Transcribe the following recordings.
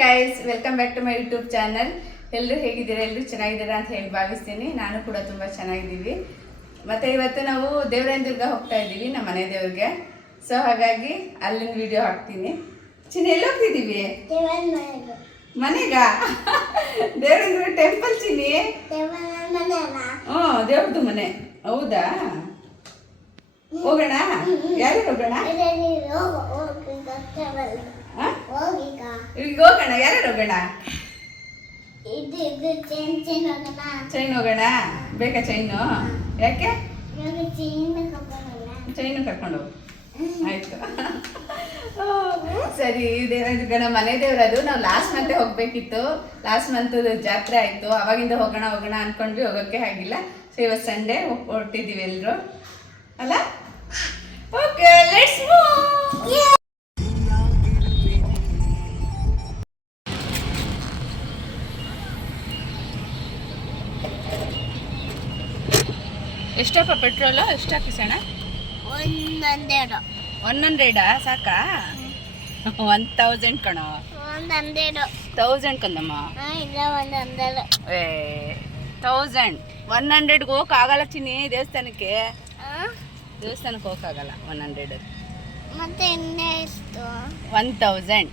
Guys, welcome back to my YouTube channel. ಎಲ್ಲರೂ ಹೇಗಿದ್ದೀರಾ? ಎಲ್ಲರೂ ಚೆನ್ನಾಗಿದ್ದೀರಾ ಅಂತ ಹೇಳಿ ಭಾವಿಸ್ತೀನಿ. ನಾನು ಕೂಡ ತುಂಬ ಚೆನ್ನಾಗಿದ್ದೀವಿ. ಮತ್ತು ಇವತ್ತು ನಾವು ದೇವರಾಯನದುರ್ಗ ಹೋಗ್ತಾ ಇದ್ದೀವಿ, ನಮ್ಮ ಮನೆ ದೇವ್ರಿಗೆ. ಸೊ ಹಾಗಾಗಿ ಅಲ್ಲಿನ ವಿಡಿಯೋ ಹಾಕ್ತೀನಿ. ಚಿನ್ನಿ ಎಲ್ಲಿ ಹೋಗ್ತಿದ್ದೀವಿ? ಮನೆಗ? ದೇವರಾಯನದುರ್ಗ ಟೆಂಪಲ್ ಚಿನ್ನಿ. ಹ್ಞೂ, ದೇವ್ರದ್ದು ಮನೆ. ಹೌದಾ? ಹೋಗೋಣ? ಯಾರು ಹೋಗೋಣ? ಈಗ ಹೋಗೋಣ. ಯಾರು ಹೋಗೋಣ? ಚೈನ್ ಹೋಗೋಣ. ಬೇಕಾ ಚೈನು? ಯಾಕೆ? ಚೈನು ಕರ್ಕೊಂಡು ಹೋಗು. ಆಯ್ತು, ಸರಿ. ದೇವರಾಯನದುರ್ಗ ನಮ್ಮ ಮನೆ ದೇವರದು. ನಾವು ಲಾಸ್ಟ್ ಮಂತೆ ಹೋಗ್ಬೇಕಿತ್ತು. ಲಾಸ್ಟ್ ಮಂತ್ ಜಾತ್ರೆ ಆಯ್ತು. ಅವಾಗಿಂದ ಹೋಗೋಣ ಹೋಗೋಣ ಅನ್ಕೊಂಡ್ವಿ, ಹೋಗೋಕ್ಕೆ ಆಗಿಲ್ಲ. ಸೊ ಇವತ್ತು ಸಂಡೇ ಹೊರಟಿದ್ದೀವಿ ಎಲ್ಲರೂ, ಅಲ್ಲ? Okay, let's move. ಎಷ್ಟಪ್ಪ ಪೆಟ್ರೋಲು? ಎಷ್ಟು ಹಾಕಿಸೋಣ? 100 ಸಾಕಾ? 1000 ಕಣೋ. 1000 ಕಂದಮ್ಮ. 1100 ಹೋಗಕ್ಕಾಗಲ್ಲ ಚಿನ್ನಿ. ದೇವಸ್ಥಾನಕ್ಕೆ ಹೋಗಕ್ಕಾಗಲ್ಲ. 100 ಮತ್ತೆ ಇನ್ನೇ ಎಷ್ಟು? 1000.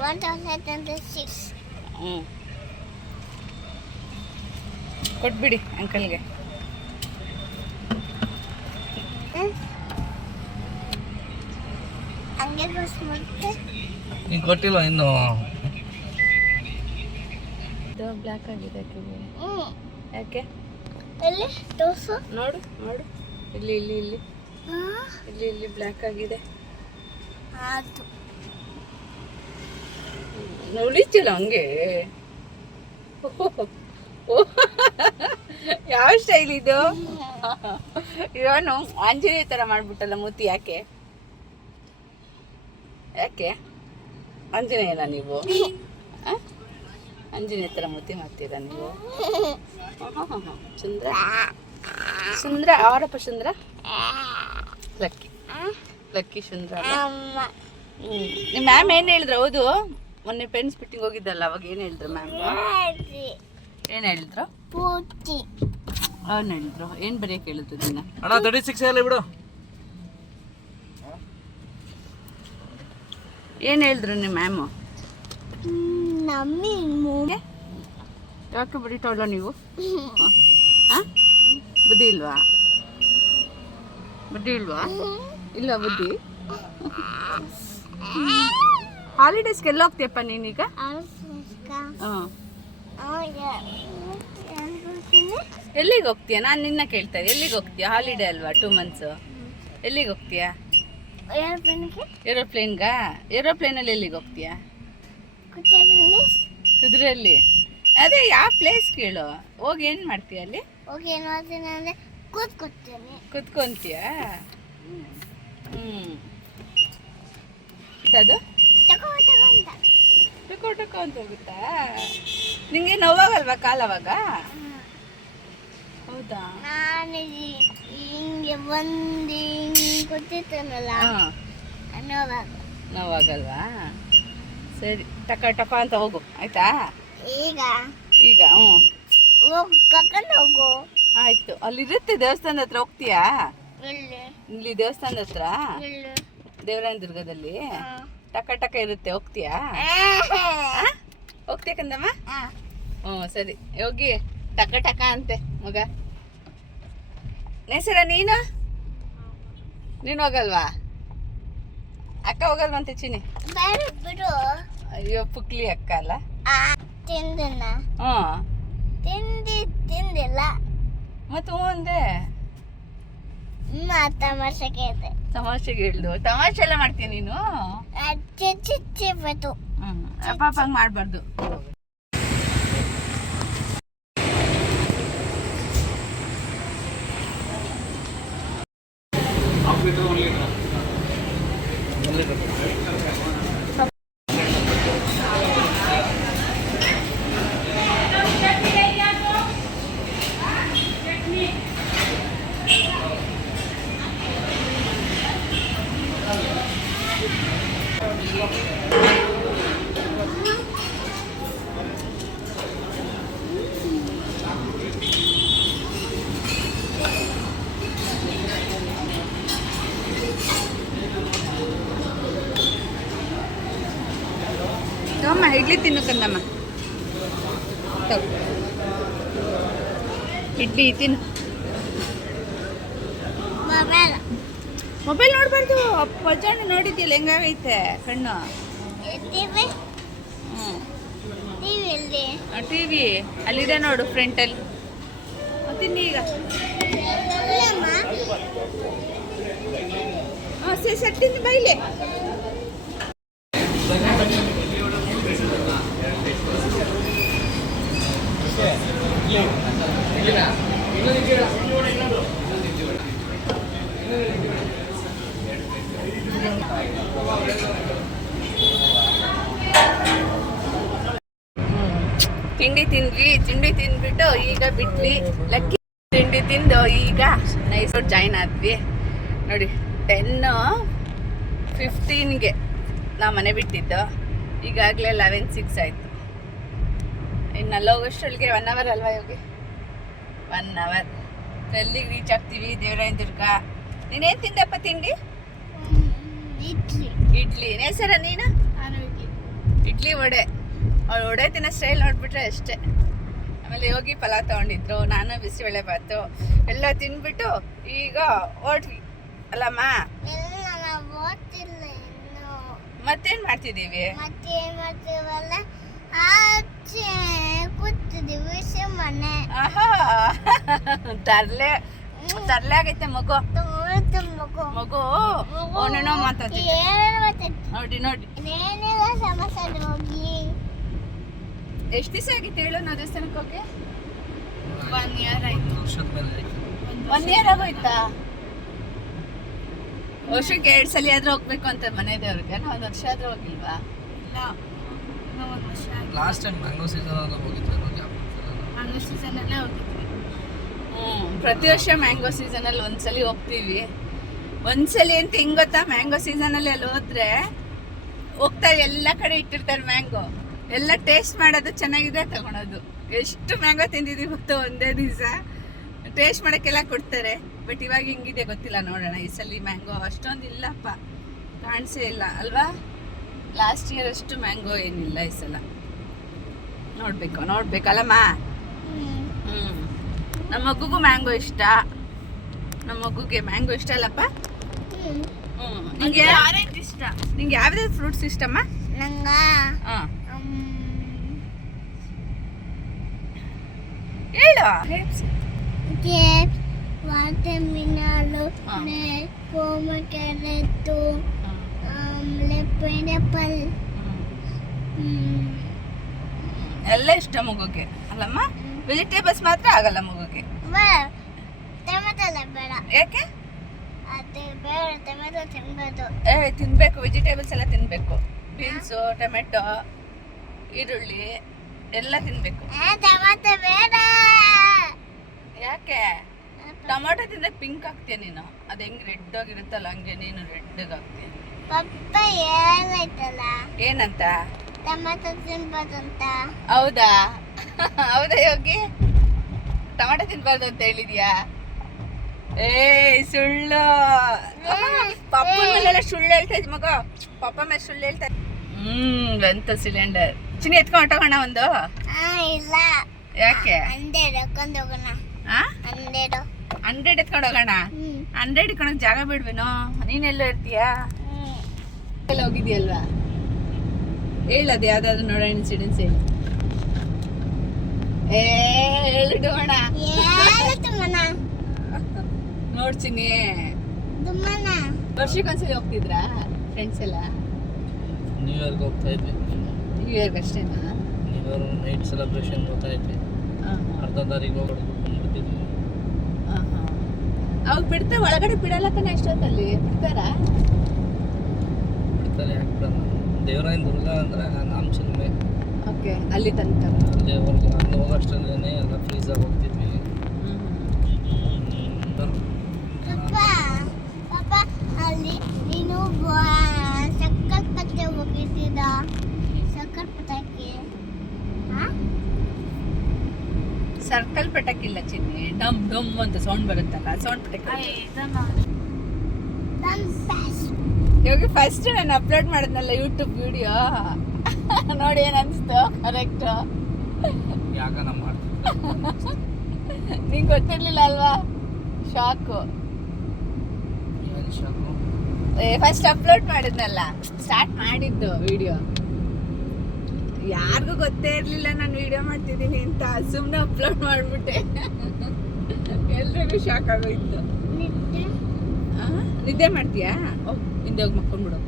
1006. ಹ್ಞೂ, ಕೊಟ್ಬಿಡಿ ಅಂಕಲ್ಗೆ. ಹಂಗೆ ಬಸ್ ಮತ್ತೆ ನೀನು ಕೊಟ್ಟಿಲ್ಲ ಇನ್ನು. ಇದು ಬ್ಲ್ಯಾಕ್ ಆಗಿದೆ ಕಿವಿ. ಯಾಕೆ? ಎಲ್ಲಿ ತೋರ್ಸು. ನೋಡು ನೋಡು, ಇಲ್ಲಿ ಇಲ್ಲಿ ಇಲ್ಲಿ ಇಲ್ಲಿ ಇಲ್ಲಿ ಬ್ಲ್ಯಾಕ್ ಆಗಿದೆ. ಆಯ್ತು, ಉಳಿತಿಲ್ಲ ಹಂಗೆ. ಯಾವ ಸ್ಟೈಲ್ ಇದು? ಇವನು ಆಂಜನೇಯ ಥರ ಮಾಡ್ಬಿಟ್ಟಲ್ಲ ಮೂತಿ. ಯಾಕೆ ಯಾಕೆ ಆಂಜನೇಯನ ನೀವು? ಆಂಜನೇಯ ಥರ ಮೂತಿ ಮಾಡ್ತೀರಾ ನೀವು? ಸುಂದ್ರ ಸುಂದ್ರ ಅವರಪ್ಪ ಸುಂದ್ರ. Lucky lucky ಸುಂದ್ರ. ನಿಮ್ಮ ಮ್ಯಾಮ್ ಏನು ಹೇಳಿದ್ರು? ಹೌದು, ಮೊನ್ನೆ ಪೆನ್ಸ್ ಫಿಟ್ಟಿಂಗ್ ಹೋಗಿದ್ದಲ್ಲ, ಅವಾಗ ಏನು ಹೇಳಿದ್ರು ಮ್ಯಾಮ್? ಏನು ಹೇಳಿದ್ರು? ಪೂರ್ತಿ ಅವ್ನು ಹೇಳಿದ್ರು. ಏನು ಬರೆಯಕ್ಕೆ ಹೇಳಿದ್ರು ದಿನ? ಅಣ್ಣ 36 ಹೇಳಿ ಬಿಡು. ಏನು ಹೇಳಿದ್ರು ನಿಮ್ಮ ಮ್ಯಾಮು? ನಮ್ಮಿ ಯಾಕೆ ಬರೀತಾವಲ್ಲ ನೀವು? ಹಾಂ, ಬುದ್ಧಿ ಇಲ್ವಾ? ಬುದ್ಧಿ ಇಲ್ವಾ? ಇಲ್ಲ ಬುದ್ಧಿ. ಹಾಲಿಡೇಸ್ಗೆ ಎಲ್ಲ ಹೋಗ್ತೀಯಪ್ಪ ನೀನೀಗ? ಹಾಂ, ಎಲ್ಲಿಗೆ ಹೋಗ್ತೀಯ? ನಾನು ನಿನ್ನ ಕೇಳ್ತಾ ಇದ್ದೆ. ಎಲ್ಲಿಗೆ ಹೋಗ್ತೀಯ? ಹಾಲಿಡೇ ಅಲ್ವಾ, 2 ಮಂತ್ಸು. ಎಲ್ಲಿಗೆ ಹೋಗ್ತೀಯಾ? ಏರೋಪ್ಲೇನ್ಗಾ? ಏರೋಪ್ಲೇನಲ್ಲಿ ಎಲ್ಲಿಗೆ ಹೋಗ್ತೀಯಾ? ಕುದುರೆಯಲ್ಲಿ? ಅದೇ ಯಾವ ಪ್ಲೇಸ್ ಕೇಳು. ಹೋಗಿ ಏನು ಮಾಡ್ತೀಯ ಅಲ್ಲಿ? ಹೋಗಿ ಏನು ಮಾಡ್ತೀನಿ ಅಂದರೆ ಕೂತ್ಕೊತೀನಿ. ಕುತ್ಕೊಂತೀಯ? ಅದು ಟೊಕೊ ಅಂತ ಹೋಗುತ್ತಾ? ನಿಂಗೆ ನೋವಾಗಲ್ವಾ ಕಾಲವಾಗ? ಹೌದಾ? ನಾನು ಹಿಂಗೆ ಬಂದು ಹಿಂಗೆ ಕೂತಿರ್ತೀನಲ್ಲ, ನೋವಾಗಲ್ವಾ? ಸರಿ, ಟಕ ಅಂತ ಹೋಗು, ಆಯ್ತಾ? ಈಗ ಈಗ ಹೋಗಿ ಕರ್ಕೊಂಡು ಹೋಗು. ಆಯ್ತು. ಅಲ್ಲಿರುತ್ತೆ ದೇವಸ್ಥಾನದ ಹತ್ರ. ಹೋಗ್ತೀಯಾ? ಎಲ್ಲಿ? ಇಲ್ಲಿ ದೇವಸ್ಥಾನದ ಹತ್ರ, ಎಲ್ಲಿ? ದೇವರಾಯನದುರ್ಗದಲ್ಲಿ ಟಕ ಇರುತ್ತೆ. ಹೋಗ್ತೀಯಾ? ಹೋಗ್ತೀಯ ಕಂದಮ್ಮ? ಹ್ಞೂ, ಸರಿ. ಹೋಗಿ ಟಕ ಅಂತೆ ಮಗ. ನೇಸರ ನೀನು ಹೋಗಲ್ವಾ? ಅಕ್ಕ ಹೋಗಲ್ವಂತೆ ಚಿನ್ನಿ? ಬೇರೆ ಬಿಡು. ಅಯ್ಯೋ, ಪುಕ್ಲಿ ಅಕ್ಕ ಅಲ್ಲ? ತಿಂದನ? ಹ್ಞೂ, ತಿಂದಿಲ್ಲ. ಮತ್ತು ಹ್ಞೂ ಅಂದೆ. ತಮಾಷೆಗೆ ಇದೆ. ತಮಾಷೆಗೆ ಹೇಳ್ದು. ತಮಾಷೆ ಎಲ್ಲ ಮಾಡ್ತೀಯ ನೀನು? ಚಿಚ್ಚು ಪಾಪ ಹಂಗೆ ಮಾಡಬಾರ್ದು. ತಗೊಮ್ಮ ಇಡ್ಲಿ ತಿನ್ನು ಕಂದಮ್ಮ. ತಗೋ ಇಡ್ಲಿ ತಿನ್ನು. ಮೊಬೈಲ್ ನೋಡಬಾರ್ದು. ಪಜಾಣಿ ನೋಡಿದ್ಯಲ್ಲ ಹೆಂಗಾಗೈತೆ ಕಣ್ಣು. ಟಿವಿ ಹ್ಞೂ ಎಲ್ಲಿ? ಟಿ ವಿ ಅಲ್ಲಿದೆ ನೋಡು ಫ್ರಂಟಲ್ಲಿ. ತಿನ್ನಿ ಈಗ. ಹಾಂ ಸರಿ ತಿನ್ನಿ ಬೈಲೆ. ತಿಂಡಿ ತಿಂದ್ವಿ. ತಿಂಡಿ ತಿಂದ್ಬಿಟ್ಟು ಈಗ ಬಿಟ್ವಿ. ಲಕ್ಕಿ ತಿಂಡಿ ತಿಂದು ಈಗ ನೈಸ್ ಜಾಯ್ನ್ ಆದ್ವಿ ನೋಡಿ. 10:15ಗೆ ನಾವು ಮನೆ ಬಿಟ್ಟಿದ್ದು. ಈಗಾಗಲೇ 11:06 ಆಯಿತು. ಇನ್ನು ಅಲ್ಲಿ ಹೋಗೋಷ್ಟೊಳಗೆ 1 ಅವರ್ ಅಲ್ವಾ ಹೋಗಿ 1 ಅವರ್ ಎಲ್ಲಿಗೆ ರೀಚ್ ಆಗ್ತೀವಿ. ದೇವರಾಯನ ದುರ್ಗ. ನೀನೇನು ತಿಂದಪ್ಪ ತಿಂಡಿ? ಇಡ್ಲಿ. ಇಡ್ಲಿ. ನೇಸರ ನೀನು? ಇಡ್ಲಿ ವಡೆ. ಅವ್ಳು ವಡೆ ತಿನ್ನೋ ಸ್ಟೈಲ್ ನೋಡ್ಬಿಟ್ರೆ ಅಷ್ಟೇ. ಆಮೇಲೆ ಹೋಗಿ ಪಲಾವ್ ತೊಗೊಂಡಿದ್ರು. ನಾನು ಬಿಸಿಬೇಳೆ ಬಾತು ಎಲ್ಲ ತಿಂದ್ಬಿಟ್ಟು ಈಗ ಹೊರಟ್ವಿ ಅಲ್ಲಮ್ಮ. ಮತ್ತೇನು ಮಾಡ್ತಿದ್ದೀವಿ? ಮತ್ತೇನ್ ಮಾಡ್ತೀವಲ್ಲ, ಆಚೆ ಕೂತಿದ್ದೀವಿ ಸುಮ್ಮನೆ. ಆಹಾ ತರ್ಲೆ ಆಗೈತೆ ಮಗು. ಮಗು ಓನೇನೋ ಮಾತಾಡ್ತಿದ್ದೆ ನೋಡಿ. ಏನಿಲ್ಲ ಸಮಸ್ಯೆ. ಹೋಗಿ ಎಷ್ಟು ದಿವಸ ಆಗಿತ್ತು ಹೇಳು ನಾವು ದೇವಸ್ಥಾನಕ್ಕೆ ಹೋಗಿ? 1 ಇಯರ್ ಆಯ್ತು. 1 ಇಯರ್ ಆಗೋಯ್ತಾ? ವರ್ಷಕ್ಕೆ 2 ಸಲ ಆದ್ರೂ ಹೋಗ್ಬೇಕು ಅಂತ ಮನೆ ದೇವ್ರಿಗೆ. ನಾವು 1 ವರ್ಷ ಆದ್ರೂ ಹೋಗಿಲ್ವಾ? ಲಾಸ್ಟ್ ಟೈಮ್ ಮ್ಯಾಂಗೋ ಸೀಸನ್ ಅಂತ ಹೋಗಿದ್ವಿ. ಮ್ಯಾಂಗೋ ಸೀಸನಲ್ಲೇ ಹೋಗಿದ್ವಿ. ಪ್ರತಿ ವರ್ಷ ಮ್ಯಾಂಗೋ ಸೀಸನಲ್ಲಿ ಒಂದ್ಸಲಿ ಹೋಗ್ತೀವಿ. ಒಂದ್ಸಲಿ ಅಂತ ಹೆಂಗ್ ಗೊತ್ತಾ? ಮ್ಯಾಂಗೋ ಸೀಸನಲ್ಲಿ ಅಲ್ಲಿ ಹೋದ್ರೆ ಹೋಗ್ತಾರೆ, ಎಲ್ಲ ಕಡೆ ಇಟ್ಟಿರ್ತಾರೆ ಮ್ಯಾಂಗೋ. ಎಲ್ಲ ಟೇಸ್ಟ್ ಮಾಡೋದು, ಚೆನ್ನಾಗಿದೆ ತಗೊಳೋದು. ಎಷ್ಟು ಮ್ಯಾಂಗೋ ತಿಂದಿದ್ದೀವಿ ಗೊತ್ತು ಒಂದೇ ದಿವಸ. ಟೇಸ್ಟ್ ಮಾಡೋಕ್ಕೆಲ್ಲ ಕೊಡ್ತಾರೆ. ಬಟ್ ಇವಾಗ ಹಿಂಗಿದೆ ಗೊತ್ತಿಲ್ಲ, ನೋಡೋಣ. ಈ ಸಲ ಮ್ಯಾಂಗೋ ಅಷ್ಟೊಂದು ಇಲ್ಲಪ್ಪ, ಕಾಣಿಸೇ ಇಲ್ಲ ಅಲ್ವಾ? ಲಾಸ್ಟ್ ಇಯರ್ ಅಷ್ಟು ಮ್ಯಾಂಗೋ ಏನಿಲ್ಲ ಈ ಸಲ. ನೋಡ್ಬೇಕಲ್ಲಮ್ಮ. ನಮ್ಮ ಮಗುಗೂ ಮ್ಯಾಂಗೋ ಇಷ್ಟ. ನಮ್ಮ ಮಗುಗೆ ಮ್ಯಾಂಗೋ ಇಷ್ಟ ಅಲ್ಲಪ್ಪ? ನಿಂಗೆ ಆರೆಂಜ್ ಇಷ್ಟ. ನಿಂಗೆ ಯಾವ್ದಾದ್ರು ಫ್ರೂಟ್ಸ್ ಇಷ್ಟಮ್ಮ? ನಂಗ ಹಾಂ ಹೇಳು. ಗ್ರೇಪ್ಸ್, ವಾಟರ್ಮೆಲನ್, ಪೊಮೊಗ್ರಾನೇಟ್, ಆಮೇಲೆ ಪೈನಾಪಲ್ ಎಲ್ಲ ಇಷ್ಟ ಮಗುಗೆ ಅಲ್ಲಮ್ಮ? ವೆಜಿಟೇಬಲ್ಸ್ ಮಾತ್ರ ಆಗಲ್ಲ ಮಗುಗೆ. ಟೊಮೆಟೊ ಬೇಡ. ಯಾಕೆ? ಅದು ಬೇಡ, ಟೊಮೆಟೊ ತಿನ್ಬೋದು. ತಿನ್ಬೇಕು, ವೆಜಿಟೇಬಲ್ಸ್ ಎಲ್ಲ ತಿನ್ಬೇಕು. ಬೀನ್ಸು, ಟೊಮೆಟೊ, ಈರುಳ್ಳಿ ಎಲ್ಲ ತಿನ್ಬೇಕು. ಟೊಮೆಟೊ ಬೇಡ. ಯಾಕೆ? ಟೊಮೆಟೊ ತಿಂದ್ರೆ ಪಿಂಕ್ ಆಗ್ತೀಯ ನೀನು. ಅದು ಹೆಂಗ್ ರೆಡ್ ಆಗಿರುತ್ತಲ್ಲ ಹಂಗೆ ನೀನು ರೆಡ್ ಆಗ್ತೀಯ. ಪಪ್ಪ ಹೇಳೈತಲ್ಲ ಏನಂತ? ಟೊಮೆಟೊ ತಿನ್ಬಾರ್ದು ಅಂತ. ಹೌದಾ ಯೋಗಿ? ಟೊಮೆಟೊ ತಿನ್ಬಾರ್ದು ಅಂತ ಹೇಳಿದ್ಯಾ? ಸುಳ್ಳು. ಪಪ್ಪ ಮೇಲೆಲ್ಲ ಸುಳ್ಳು ಹೇಳ್ತಾ ಇದ್ ಮಗ. ಪಪ್ಪ ಮೇಲೆ ಸುಳ್ಳು ಹೇಳ್ತಾ. ಬಂತು ಸಿಲಿಂಡರ್. ಚಿನ್ನಿ ಎತ್ಕೊಂಡು ಹೊಟ್ಟೋಗೋಣ ಒಂದು. ಇಲ್ಲ. ಯಾಕೆ? 100 ಎತ್ಕೊಂಡು ಹೋಗೋಣ. 100 ಎತ್ಕೊಂಡು ಹೋಗೋಣ. 100 ಇಟ್ಕೊಳಕ್ ಜಾಗ ಬಿಡ್ವೇನೋ? ನೀನೆಲ್ಲೋ ಇರ್ತೀಯಾ? ಎಲ್ಲ ಹೋಗಿದ್ಯಲ್ವಾ? ಹೇಳದು ಯಾವ್ದಾದ್ರು ನೋಡೋಣ ಇನ್ಸಿಡೆನ್ಸ್ ಹೇಳಿ. ಹೇಳಿಡೋಣ. ನೋಡ್ತೀನಿ. ವರ್ಷಕ್ಕೊಂದ್ಸಲಿ ಹೋಗ್ತಿದ್ರಾ ಫ್ರೆಂಡ್ಸ್ ಎಲ್ಲ? ನ್ಯೂ ಇಯರ್ಗೆ ಹೋಗ್ತಾ ಇದ್ವಿ. ನ್ಯೂ ಇಯರ್ಗೆ ಅಷ್ಟೇನಾ? ನ್ಯೂ ಇಯರ್ ನೈಟ್ ಸೆಲೆಬ್ರೇಷನ್ ಹೋಗ್ತಾ ಇದ್ವಿ. 10ನೇ ತಾರೀಕು ಹೋಗ್ಬಿಡ್ತಿದ್ವಿ. ಅವಾಗ ಬಿಡ್ತಾ ಒಳಗಡೆ ಬಿಡಲ್ಲ ತಾನೆ ಅಷ್ಟೊತ್ತಲ್ಲಿ? ಬಿಡ್ತಾರಾ? ಬಿಡ್ತಾರೆ, ಯಾಕೆ ಬಿಡಲ್ಲ? ದೇವರಾಯನ ದುರ್ಗ ಅಂದ್ರೆ ನಾಮಚಿಲುಮೆ. ಓಕೆ, ಅಲ್ಲಿ ತನಕ ಅಲ್ಲಿವರೆಗೂ ಅಲ್ಲಿ ಹೋಗೋಷ್ಟರಲ್ಲೇ ಎಲ್ಲ ಫ್ರೀಸಾಗಿ ಹೋಗ್ತಿದ್ವಿ. ಅಲ್ಲಿ ನೀನು ಸಕ್ಕಲ್ ಪತ್ತೆ ಹೋಗಿದ್ದ. ಸಕ್ಕಲ್ ಪಟಾಕಿ ಸರ್ಕಲ್ ಪಟಾಕಿಲ್ಲ ಚಿನ್ನಿ. ಡಮ್ ಡಮ್ ಅಂತ ಸೌಂಡ್ ಬರುತ್ತಲ್ಲ, ಸೌಂಡ್ ಪಟಾಕಿ. ಇವಾಗ ಫಸ್ಟ್ ನಾನು ಅಪ್ಲೋಡ್ ಮಾಡಿದ್ನಲ್ಲ ಯೂಟ್ಯೂಬ್ ವಿಡಿಯೋ, ನೋಡಿ ಏನ್ ಅನ್ಸ್ತು ಕರೆಕ್ಟ್ ಯಾಕ ನಮ್ಮ ಮಾಡ್ತೀವಿ ನಿಂಗೆ ಗೊತ್ತಿರ್ಲಿಲ್ಲ ಅಲ್ವಾ ಶಾಕು ಏನು ಶಾಕು ಫಸ್ಟ್ ಅಪ್ಲೋಡ್ ಮಾಡಿದ್ನಲ್ಲ ಸ್ಟಾರ್ಟ್ ಮಾಡಿದ್ದು ವಿಡಿಯೋ ಯಾರಿಗೂ ಗೊತ್ತೇ ಇರ್ಲಿಲ್ಲ ನಾನು ವಿಡಿಯೋ ಮಾಡ್ತಿದ್ದೀನಿ ಅಂತ ಸುಮ್ಮನೆ ಅಪ್ಲೋಡ್ ಮಾಡ್ಬಿಟ್ಟೆ ಎಲ್ರಿಗೂ ಶಾಕ್ ಆಗೋಯ್ತು ನಿದ್ದೆ ಮಾಡ್ತೀಯಾ ಹಿಂದೆ ಹೋಗಿ ಮಕ್ಕೊಂಡ್ಬಿಡು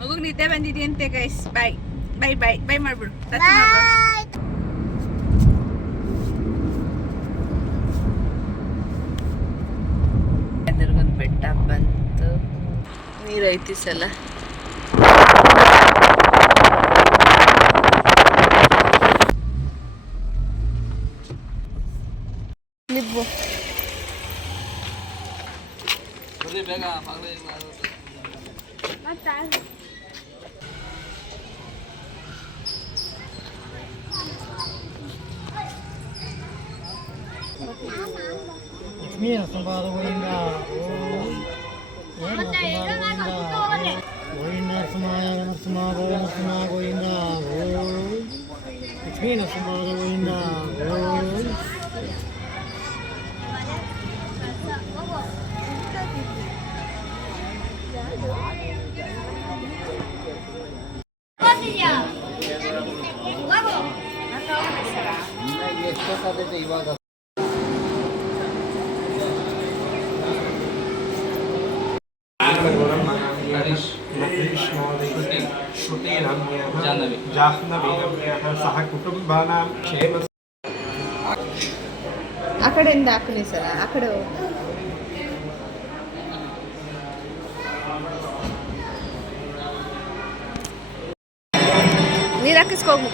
ಮಗುಗ್ ನಿದ್ದೆ ಬಂದಿದೆಯಂತೆ ಗೈಸ್ ಬಾಯ್ ಬಾಯ್ ಬಾಯ್ ಬಾಯ್ ಮಾಡ್ಬಿಡು ಎದುರ್ಗೊಂದು ಬೆಟ್ಟ ಬಂತು ನೀರು ಐತಿ ಸಲ ನಿಬ್ಬು ಬರೀ ಬೇಗ ಮಗಳು ಲಕ್ಷ್ಮೀ ಸಂಪಾದ ಗೋವಿಂದ ಗೋವಿಂದ ಸುಮಾಯ ನರಸಿಂಹ ನರಸಿಂಹ ಗೋವಿಂದ ಲಕ್ಷ್ಮೀ ಸಂಪಾದ ಗೋವಿಂದ ಎಷ್ಟೊತ್ತಾದೈತೆ ಇವಾಗ ಸಹ ಕುಟುಂಬಾನಾಂ ಕ್ಷೇಮ ಆ ಕಡೆಯಿಂದ ಹಾಕಲಿ ಸರ ಆ ಕಡೆ ಹೋಗು. ನೀರು ಹಾಕಿಸ್ಕೋಗು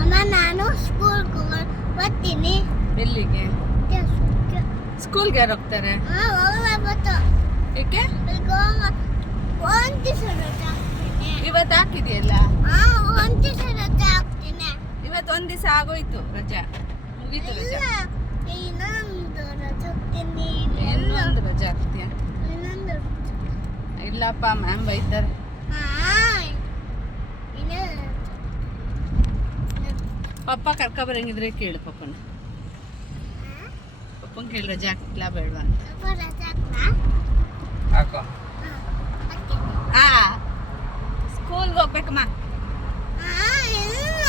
ಅಮ್ಮ ನಾನು ಸ್ಕೂಲ್ಗೆ ಬರ್ತೀನಿ ಎಲ್ಲಿಗೆ ಸ್ಕೂಲ್ಗೆ ಯಾರು ಹೋಗ್ತಾರೆ ಹೋಗ್ಬೇಕು ಏಕೆ ಒಂದು ದಿವಸ ರಜೆ ಹಾಕ್ತೀನಿ ಇವತ್ತು ಹಾಕಿದೆಯಲ್ಲ ಒಂದು ದಿವಸ ರಜೆ ಹಾಕ್ತೀನಿ ಇವತ್ತು ಒಂದ್ ದಿವಸ ಆಗೋಯ್ತು ರಜಾ ಮುಗೀತು ರಜಾ ಇನ್ನೊಂದು ರಜೆ ಹಾಕ್ತೀನಿ ಇನ್ನೊಂದು ರಜಾ ಹಾಕ್ತೀಯ ಇನ್ನೊಂದು ಇಲ್ಲಪ್ಪ ಮ್ಯಾಮ್ ಬೈತಾರೆ ಪಪ್ಪ ಕರ್ಕ ಬರಂಗಿದ್ರೆ ಕೇಳು ಪಪ್ಪನ ಪಪ್ಪನ ಕೇಳಿ ರಜೆ ಹಾಕ್ತಿಲ್ಲ ಬೇಡವಾ ಅಂತ ರಜೆ ಹಾಕ್ಲಾ ಹಾಕೋ ಆ ಸ್ಕೂಲ್ಗೆ ಹೋಗ್ಬೇಕಮ್ಮ ಇಲ್ಲ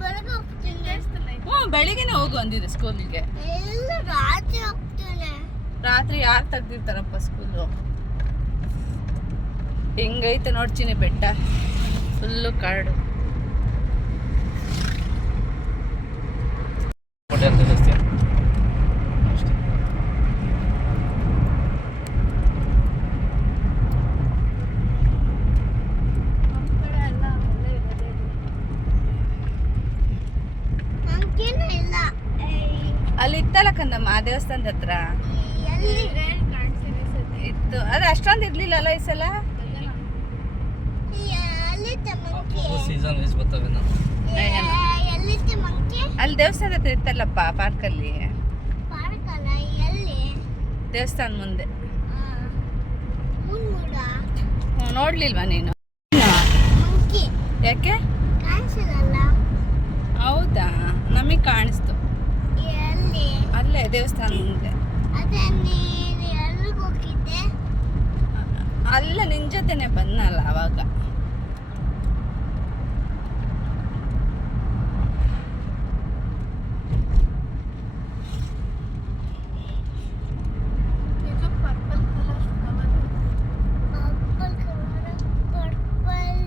ಬೆಳಗ್ಗೆ ಹೋಗ್ತೀನಿ ಹ್ಞೂ ಬೆಳಿಗ್ಗೆನೆ ಹೋಗು ಅಂದಿದೆ ಸ್ಕೂಲಿಗೆ ಇಲ್ಲ ರಾತ್ರಿ ಹೋಗ್ತೀನಿ ರಾತ್ರಿ ಯಾರು ತೆಗ್ದಿರ್ತಾರಪ್ಪ ಸ್ಕೂಲು ಹೆಂಗೈತೆ ನೋಡ್ತೀನಿ ಬೆಟ್ಟ ಫುಲ್ಲು ಕಾಡು ಹೋಟೆಲ್ ತಿಳಿಸ್ತೀಯ ಅಷ್ಟೇ ನಮ್ಗೇನು ಇಲ್ಲ ಅಲ್ಲಿ ಇತ್ತಲ್ಲ ಕಂದಮ್ಮ ಆ ದೇವಸ್ಥಾನದ ಹತ್ರ ಎಲ್ಲಿ ಇತ್ತು ಅದು ಅಷ್ಟೊಂದು ಇರ್ಲಿಲ್ಲಲ್ಲ ಈ ಸಲ ಎಲ್ಲಿದ್ದ ಮಂಕಿ ಸೀಸನ್ ವೈಸ್ ಬರ್ತವೆ ನಾವು ಎಲ್ಲಿದ್ದ ಮಂಕಿ ಅಲ್ಲಿ ದೇವಸ್ಥಾನದ ಹತ್ರ ಇತ್ತಲ್ಲಪ್ಪ ಪಾರ್ಕಲ್ಲಿ ಪಾರ್ಕಲ್ಲ ಎಲ್ಲಿ ದೇವಸ್ಥಾನ ಮುಂದೆ ಮುನ್ಮೂಡ ನೋಡ್ಲಿಲ್ವಾ ನೀನು ಮಂಕಿ ಯಾಕೆ? ಕಾಣಿಸಲ್ಲ. ಹೌದಾ, ನಮಗೆ ಕಾಣಿಸ್ತು. ಎಲ್ಲಿ? ಅಲ್ಲೇ ದೇವಸ್ಥಾನ ಮುಂದೆ. ಅದೇ ನೀನು ಎಲ್ಲಿಗೆ ಹೋಗಿದ್ದೆ? ಅಲ್ಲ ನಿನ್ನ ಜೊತೆನೆ ಬಂದಲ್ಲ ಅವಾಗ. ಪರ್ಪಲ್ ಕಲರ್, ಪರ್ಪಲ್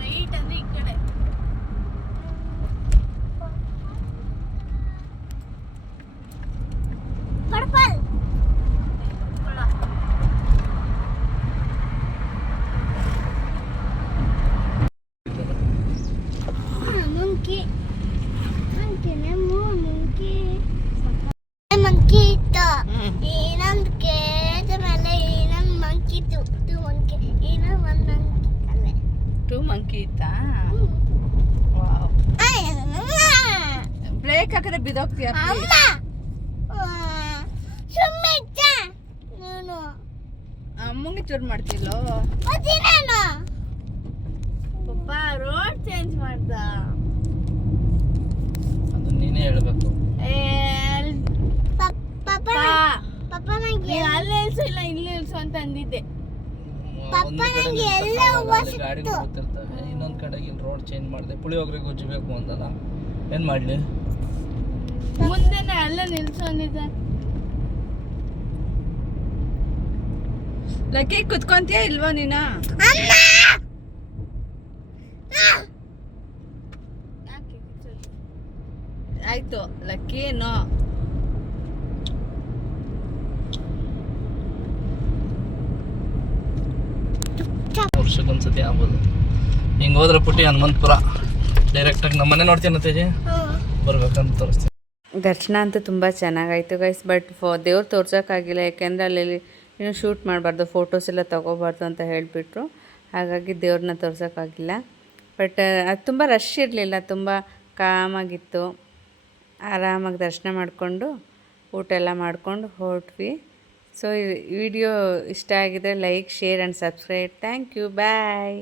ರೈಟ್ ಅಂದ್ರೆ ಈ ಕಡೆ. Purple monkey. Monkey nemo monkey. Monkey ಇತ್ತು. ಇನ್ನೊಂದು ಕೇದ ಮೇಲೆ ಇನ್ನೊಂದು monkey ಇತ್ತು. Two monkey. ಇನ್ನೊಂದು ಒಂದು monkey ಅಲ್ಲೇ. 2 ಮಂಕಿ ಇತ್ತಾ? ವಾವ್. ಬ್ರೇಕ್ ಹಾಕಿದ್ರೆ ಬಿದ್ದೋಗ್ತೀಯ. ಅಮ್ಮ ಸುಮ್ಮನೆ ಇದ್ದ ನೀನು ಅಮ್ಮಂಗೆ ಚೂರು ಮಾಡ್ತಿಲ್ಲೋ. ಮತ್ತೆ ನಾನು ಪಪ್ಪ ರೋಡ್ ಚೇಂಜ್ ಮಾಡ್ದ. ಅದು ನೀನೇ ಹೇಳ್ಬೇಕು. ಪಪ್ಪ ಪಪ್ಪ ನಂಗೆ ಅಲ್ಲಿ ನಿಲ್ಸು ಇಲ್ಲ ಇಲ್ಲಿ ನಿಲ್ಸು ಅಂತ ಅಂದಿದ್ದೆ. ಪಪ್ಪ ನಂಗೆ ಎಲ್ಲ ಗಾಡಿ ಗೊತ್ತಿರ್ತವೆ. ಇನ್ನೊಂದ್ ಕಡೆಗೆ ಇಲ್ಲಿ ರೋಡ್ ಚೇಂಜ್ ಮಾಡಿದೆ. ಪುಳಿಯೋಗರೆ ಗೊಜ್ಜಬೇಕು ಅಂತಲ್ಲ, ಏನ್ ಮಾಡ್ಲಿ? ಮುಂದೆನೆ ಅಲ್ಲೇ ನಿಲ್ಸು ಅಂದಿದ್ದೆ. ಲಕ್ಕಿ ಕುತ್ಕೊಂತೀಯ ಇಲ್ವೋ ನೀನ? ಆಯ್ತು ಲಕ್ಕಿ ನೋ. ವರ್ಷಕ್ಕೊಂದ್ಸತಿ ಆಗ್ಬೋದು. ಹಿಂಗೆ ಹೋದ್ರೆ ಪುಟ್ಟಿ ಹನುಮಂತಪುರ ಡೈರೆಕ್ಟಾಗಿ ನಮ್ಮ ಮನೆ ನೋಡ್ತೀನಿ ತೇಜಿ, ಬರ್ಬೇಕಂತ ತೋರಿಸ್ತೀನಿ. ದರ್ಶನ ಅಂತೂ ತುಂಬ ಚೆನ್ನಾಗಾಯಿತು ಗೈಸ್. ಬಟ್ ದೇವ್ರು ತೋರ್ಸೋಕ್ಕಾಗಿಲ್ಲ, ಯಾಕೆಂದರೆ ಅಲ್ಲಿ ಇನ್ನೂ ಶೂಟ್ ಮಾಡಬಾರ್ದು, ಫೋಟೋಸ್ ಎಲ್ಲ ತೊಗೋಬಾರ್ದು ಅಂತ ಹೇಳಿಬಿಟ್ರು. ಹಾಗಾಗಿ ದೇವ್ರನ್ನ ತೋರ್ಸೋಕ್ಕಾಗಿಲ್ಲ. ಬಟ್ ಅದು ತುಂಬ ರಶ್ ಇರಲಿಲ್ಲ, ತುಂಬ ಕಾಮಾಗಿತ್ತು. ಆರಾಮಾಗಿ ದರ್ಶನ ಮಾಡಿಕೊಂಡು ಊಟ ಎಲ್ಲ ಮಾಡ್ಕೊಂಡು ಹೊರಟ್ವಿ. ಸೊ ಈ ವಿಡಿಯೋ ಇಷ್ಟ ಆಗಿದ್ರೆ like, share and subscribe. Thank you, bye.